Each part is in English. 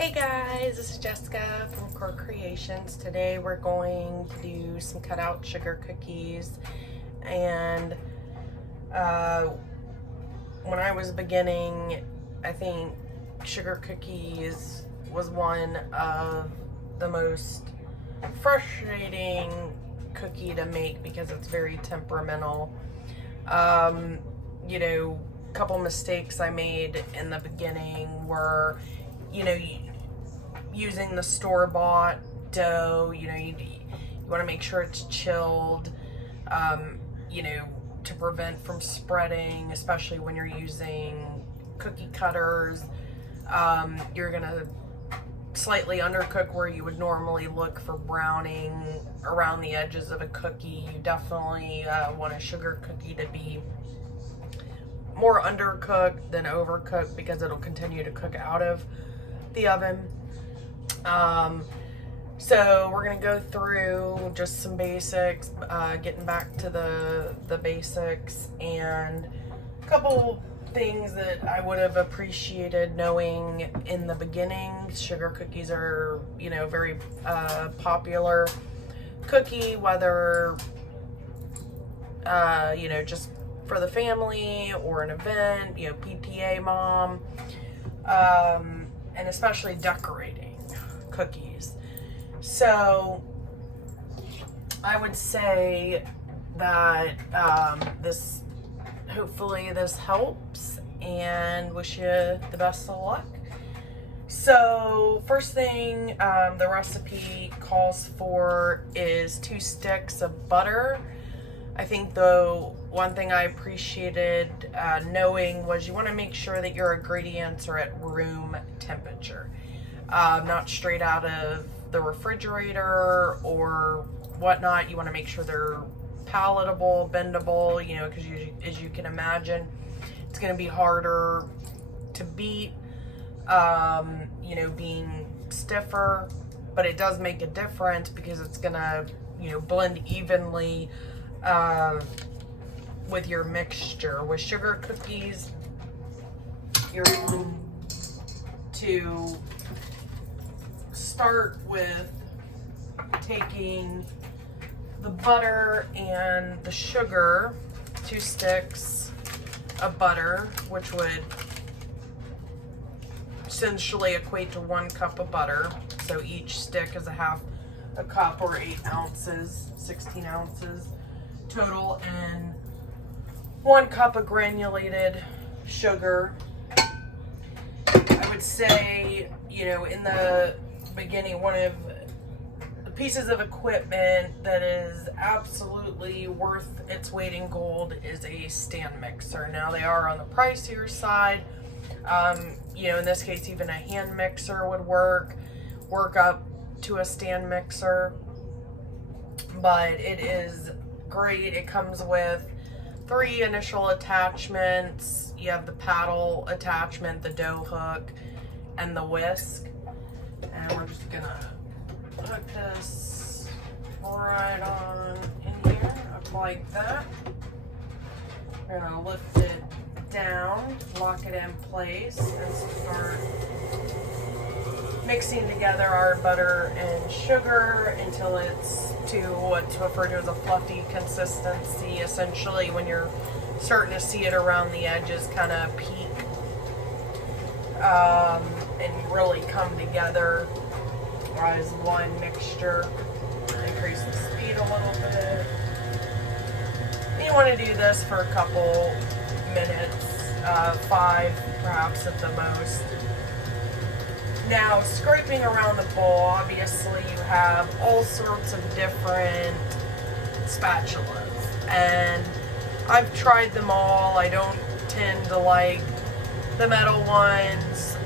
Hey guys, this is Jessica from Core Creations. Today we're going to do some cutout sugar cookies, and when I was beginning, I think sugar cookies was one of the most frustrating cookie to make because it's very temperamental. A couple mistakes I made in the beginning were, using the store-bought dough. You want to make sure it's chilled, to prevent from spreading, especially when you're using cookie cutters. You're gonna slightly undercook where you would normally look for browning around the edges of a cookie. You definitely want a sugar cookie to be more undercooked than overcooked because it'll continue to cook out of the oven. So we're gonna go through just some basics, getting back to the basics, and a couple things that I would have appreciated knowing in the beginning. Sugar cookies are, very popular cookie, whether just for the family or an event, PTA mom, and especially decorating cookies. So I would say that hopefully this helps, and wish you the best of luck. So first thing the recipe calls for is 2 sticks of butter. I think though one thing I appreciated knowing was you want to make sure that your ingredients are at room temperature, not straight out of the refrigerator or whatnot. You want to make sure they're palatable, bendable, because as you can imagine, it's going to be harder to beat, being stiffer, but it does make a difference because it's going to, blend evenly with your mixture. With sugar cookies, you're going to start with taking the butter and the sugar, 2 sticks of butter, which would essentially equate to 1 cup of butter. So each stick is a cup, or 8 ounces, 16 ounces total, and 1 cup of granulated sugar. I would say, in the beginning, one of the pieces of equipment that is absolutely worth its weight in gold is a stand mixer. Now, they are on the pricier side. In this case, even a hand mixer would work up to a stand mixer, but it is great. It comes with 3 initial attachments. You have the paddle attachment, the dough hook, and the whisk. And we're just gonna hook this right on in here, up like that. We're gonna lift it down, lock it in place, and start mixing together our butter and sugar until it's to what's referred to as a fluffy consistency. Essentially, when you're starting to see it around the edges kind of peak and really come together as one mixture. Increase the speed a little bit. And you want to do this for a couple minutes, 5 perhaps at the most. Now, scraping around the bowl, obviously you have all sorts of different spatulas, and I've tried them all. I don't tend to like the metal ones,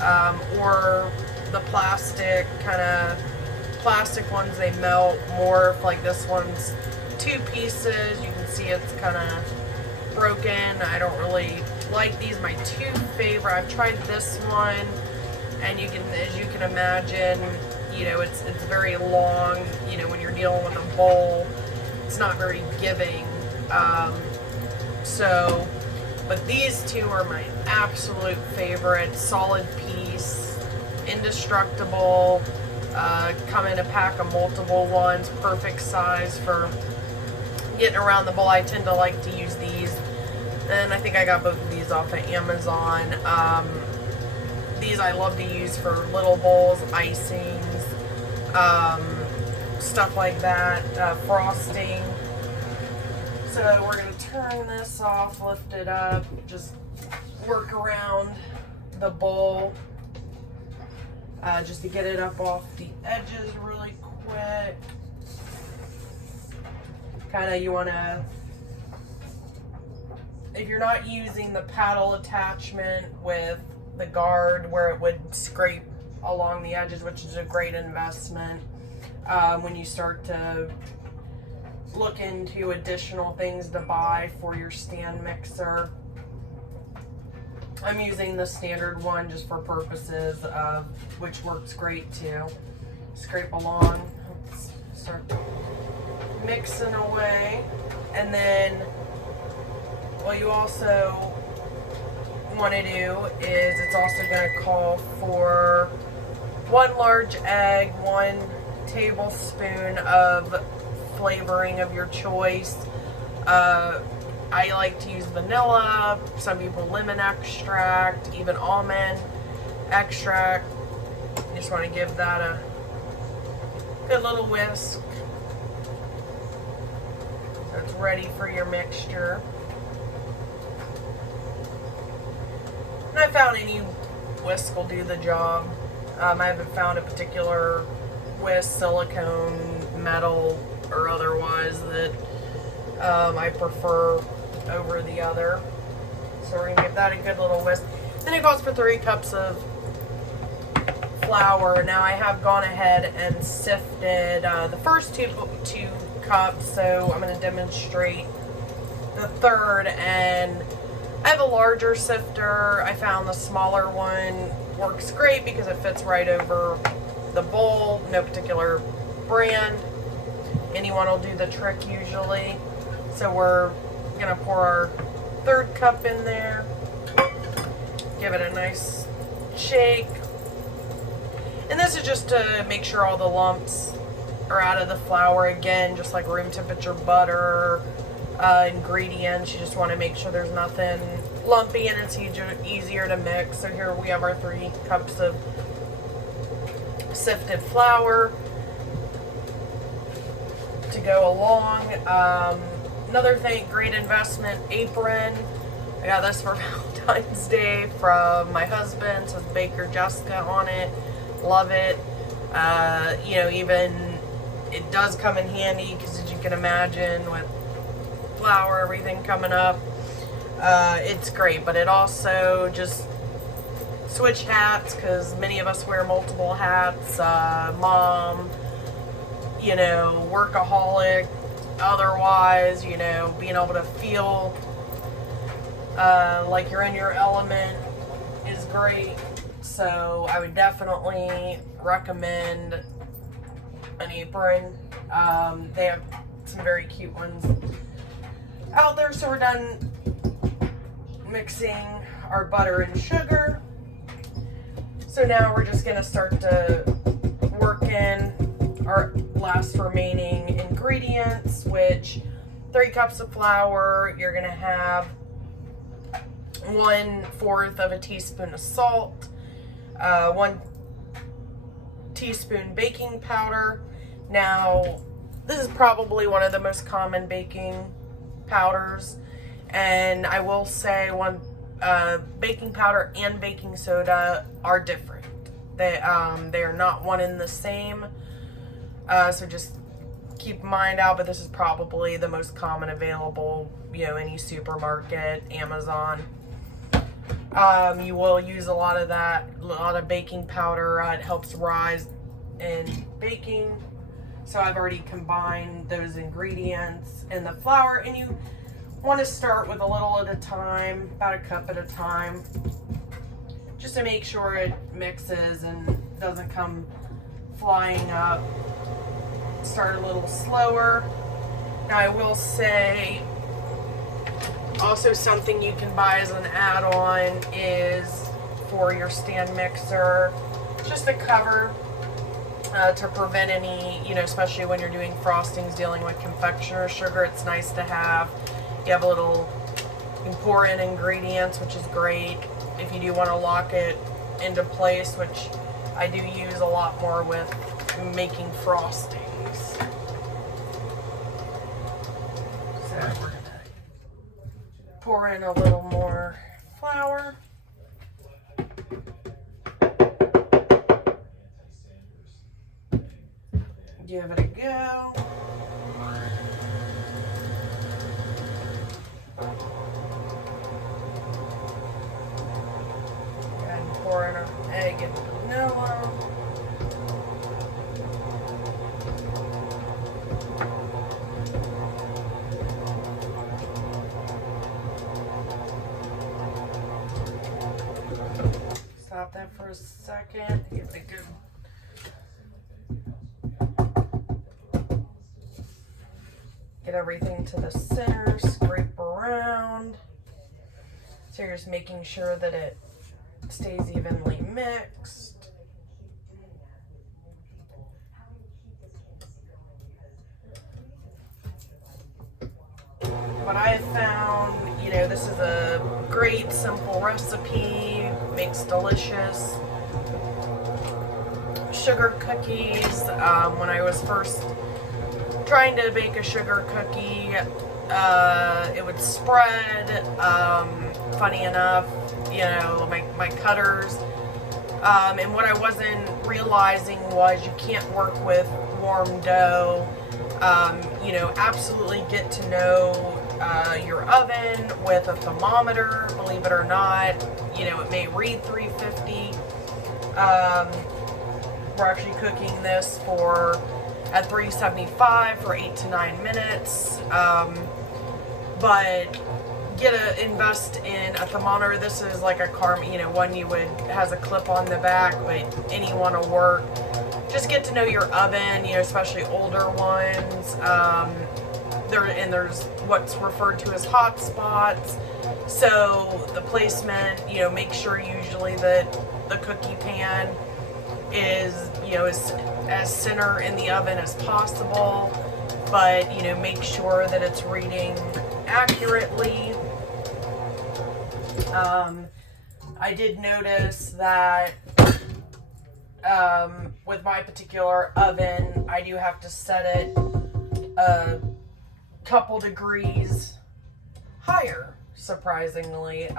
or the plastic ones. They melt more. Like this one's 2 pieces. You can see it's kind of broken. I don't really like these. My 2 favorite, I've tried this one, and as you can imagine, it's very long. When you're dealing with a bowl, it's not very giving. But these 2 are my absolute favorite. Solid piece indestructible. Come in a pack of multiple ones, perfect size for getting around the bowl. I tend to like to use these, and I think I got both of these off of Amazon. These I love to use for little bowls, icings, stuff like that, frosting. So we're going to turn this off, lift it up, just work around the bowl, just to get it up off the edges really quick. Kind of, you want to, if you're not using the paddle attachment with the guard where it would scrape along the edges, which is a great investment when you start to look into additional things to buy for your stand mixer. I'm using the standard one just for purposes of, which works great too. Scrape along, let's start mixing away, and then what you also want to do is it's also going to call for 1 large egg, 1 tablespoon of flavoring of your choice. I like to use vanilla, some people lemon extract, even almond extract. You just want to give that a good little whisk so it's ready for your mixture. And I found any whisk will do the job. I haven't found a particular whisk, silicone, metal, or otherwise that I prefer over the other. So we're going to give that a good little whisk. Then it goes for 3 cups of flour. Now I have gone ahead and sifted the first two cups, so I'm going to demonstrate the third. And I have a larger sifter. I found the smaller one works great because it fits right over the bowl. No particular brand. Anyone will do the trick usually. So we're gonna pour our 3rd cup in there. Give it a nice shake. And this is just to make sure all the lumps are out of the flour. Again, just like room temperature butter, ingredients, you just want to make sure there's nothing lumpy and it's easier to mix. So here we have our 3 cups of sifted flour to go along. Another thing, great investment, apron. I got this for Valentine's Day from my husband. It says Baker Jessica on it. Love it. You know, even it does come in handy because, as you can imagine, with flour, everything coming up, it's great. But it also just switch hats, because many of us wear multiple hats. Mom, you know, workaholic, otherwise, you know, being able to feel like you're in your element is great. So I would definitely recommend an apron. They have some very cute ones out there. So we're done mixing our butter and sugar. So now we're just going to start to work in our last remaining ingredients, which 3 cups of flour, you're going to have 1/4 of a teaspoon of salt, 1 teaspoon baking powder. Now, this is probably one of the most common baking powders, and I will say baking powder and baking soda are different. They are not one and the same, so just keep in mind out, but this is probably the most common available, you know, any supermarket, Amazon. You will use a lot of that, a lot of baking powder. It helps rise in baking. So I've already combined those ingredients in the flour, and you want to start with a little at a time, about a cup at a time, just to make sure it mixes and doesn't come flying up. Start a little slower. Now I will say, also something you can buy as an add-on is for your stand mixer, just a cover to prevent any, you know, especially when you're doing frostings, dealing with confectioner sugar. It's nice to have. You have a little, you can pour in ingredients, which is great. If you do want to lock it into place, which I do use a lot more with making frostings. So we're going to pour in a little more flour. Give it a go. And pour in our egg and vanilla. Stop that for a second. Give it a good. Get everything to the center, scrape around. So you're just making sure that it stays evenly mixed. What I have found, you know, this is a great simple recipe, makes delicious sugar cookies. When I was first trying to bake a sugar cookie, it would spread. Funny enough, you know, my cutters. And what I wasn't realizing was you can't work with warm dough. You know, absolutely get to know your oven with a thermometer. Believe it or not, you know, it may read 350. We're actually cooking this at 375 for 8 to 9 minutes. But invest in a thermometer. This is like a you know, one has a clip on the back, but any one will work. Just get to know your oven, you know, especially older ones. There's what's referred to as hot spots. So the placement, you know, make sure usually that the cookie pan is, you know, as center in the oven as possible, but, you know, make sure that it's reading accurately. I did notice that with my particular oven, I do have to set it a couple degrees higher, surprisingly.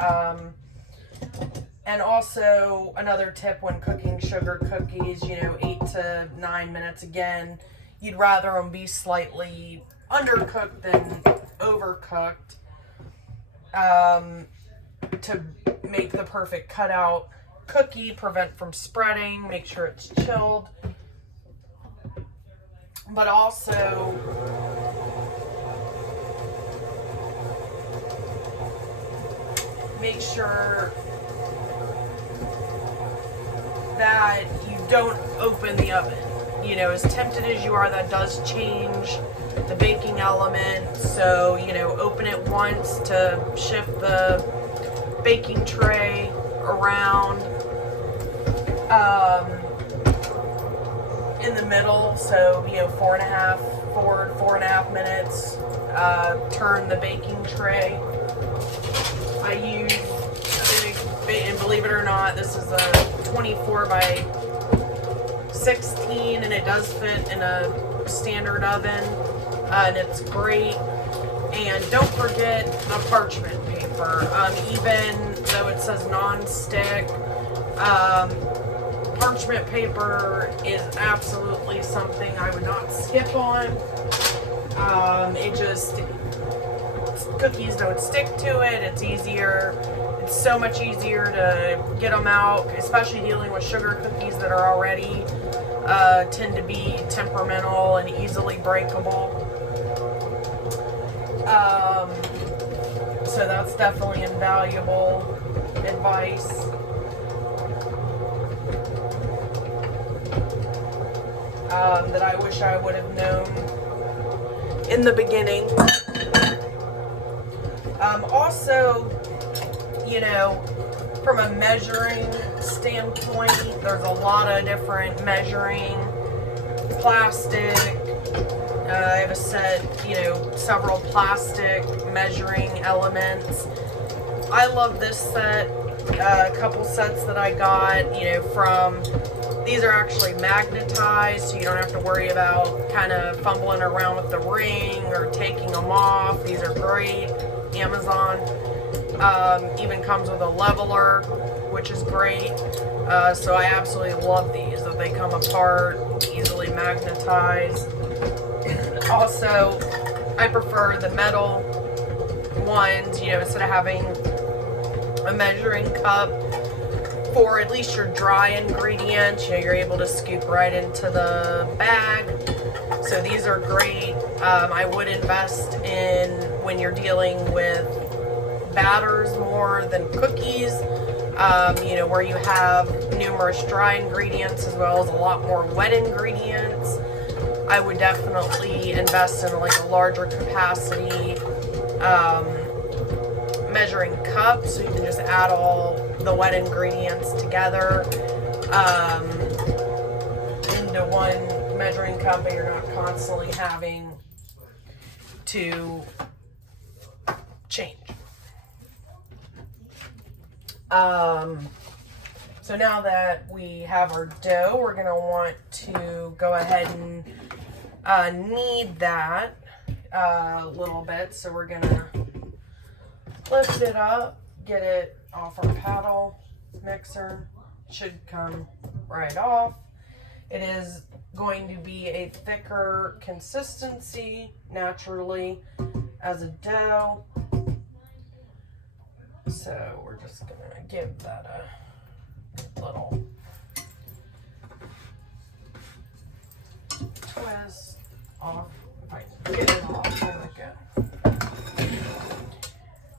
And also another tip when cooking sugar cookies, you know, 8 to 9 minutes, again, you'd rather them be slightly undercooked than overcooked, to make the perfect cutout cookie, prevent from spreading, make sure it's chilled. But also, make sure that you don't open the oven. You know, as tempted as you are, that does change the baking element. So, you know, open it once to shift the baking tray around in the middle. So, you know, 4.5 minutes. Turn the baking tray. I use a big, and believe it or not, this is a 24 by 16, and it does fit in a standard oven, and it's great. And don't forget the parchment paper. Even though it says non-stick, parchment paper is absolutely something I would not skip on. Cookies don't stick to it. It's easier. It's so much easier to get them out, especially dealing with sugar cookies that are already tend to be temperamental and easily breakable. So that's definitely invaluable advice. That I wish I would have known in the beginning. Also, you know, From a measuring standpoint, there's a lot of different measuring plastic. I have a set, several plastic measuring elements. I love this set. A couple sets that I got, from, these are actually magnetized, so you don't have to worry about kind of fumbling around with the ring or taking them off. These are great. Amazon. Even comes with a leveler, which is great. So I absolutely love these, that they come apart, easily magnetized. Also, I prefer the metal ones, instead of having a measuring cup for at least your dry ingredients. You're able to scoop right into the bag. So these are great. I would invest in, when you're dealing with batters more than cookies, where you have numerous dry ingredients as well as a lot more wet ingredients. I would definitely invest in like a larger capacity measuring cup, so you can just add all the wet ingredients together into one measuring cup, and you're not constantly having to change. So now that we have our dough, we're going to want to go ahead and knead that a little bit. So we're going to lift it up, get it off our paddle mixer. Should come right off. It is going to be a thicker consistency naturally as a dough. So we're just going to give that a little twist off. If I can get it off, there we go.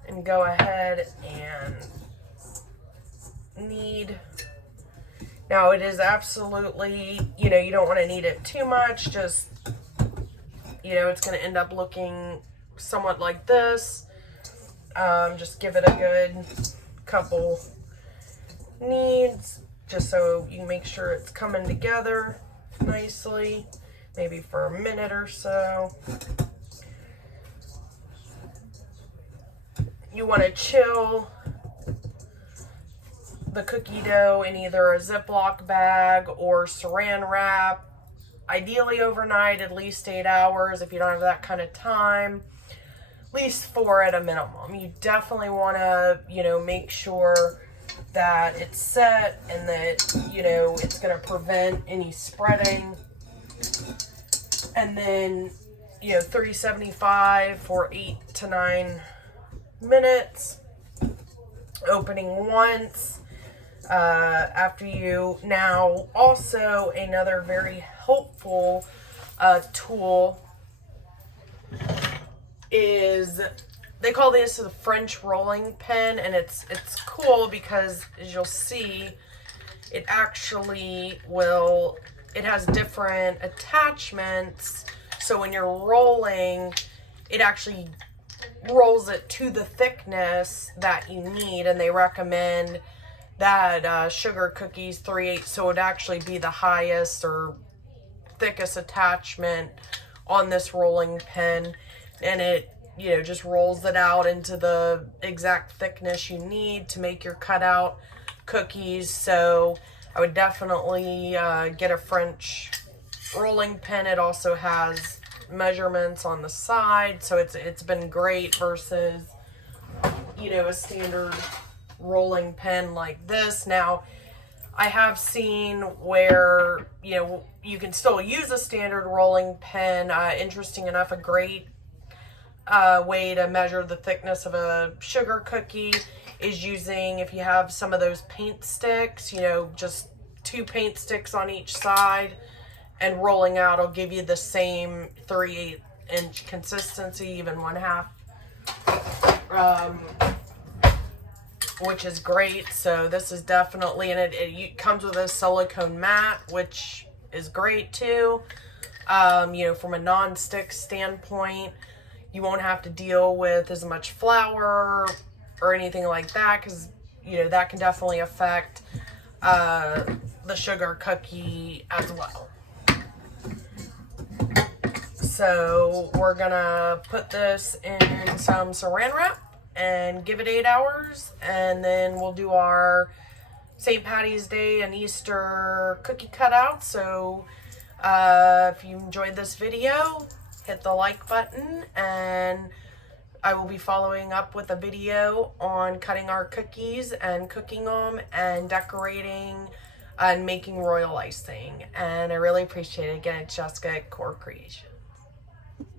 And go ahead and knead. Now it is absolutely, you don't want to knead it too much. Just, it's going to end up looking somewhat like this. Just give it a good couple kneads, just so you can make sure it's coming together nicely, maybe for a minute or so. You want to chill the cookie dough in either a Ziploc bag or saran wrap, ideally overnight, at least 8 hours. If you don't have that kind of time, at least 4 at a minimum. You definitely want to, make sure that it's set and that, it's going to prevent any spreading. And then, 375 for 8 to 9 minutes. Opening once. After you, now also another very helpful tool is, they call this the French rolling pin, and it's cool because, as you'll see, it actually it has different attachments, so when you're rolling, it actually rolls it to the thickness that you need, and they recommend that sugar cookies 3/8, so it would actually be the highest or thickest attachment on this rolling pin, and it just rolls it out into the exact thickness you need to make your cutout cookies. So I would definitely get a French rolling pin. It also has measurements on the side, so it's been great versus a standard rolling pin like this. Now I have seen where you can still use a standard rolling pin. Interesting enough, a great way to measure the thickness of a sugar cookie is using, if you have some of those paint sticks, just 2 paint sticks on each side, and rolling out will give you the same 3/8 inch consistency, even 1/2, which is great. So this is definitely, and it comes with a silicone mat, which is great too. From a non-stick standpoint, you won't have to deal with as much flour or anything like that, because you know, that can definitely affect the sugar cookie as well. So we're gonna put this in some saran wrap and give it 8 hours, and then we'll do our St. Patty's Day and Easter cookie cutout. So if you enjoyed this video, hit the like button, and I will be following up with a video on cutting our cookies and cooking them and decorating and making royal icing. And I really appreciate it. Again, it's Jessica at Core Creation.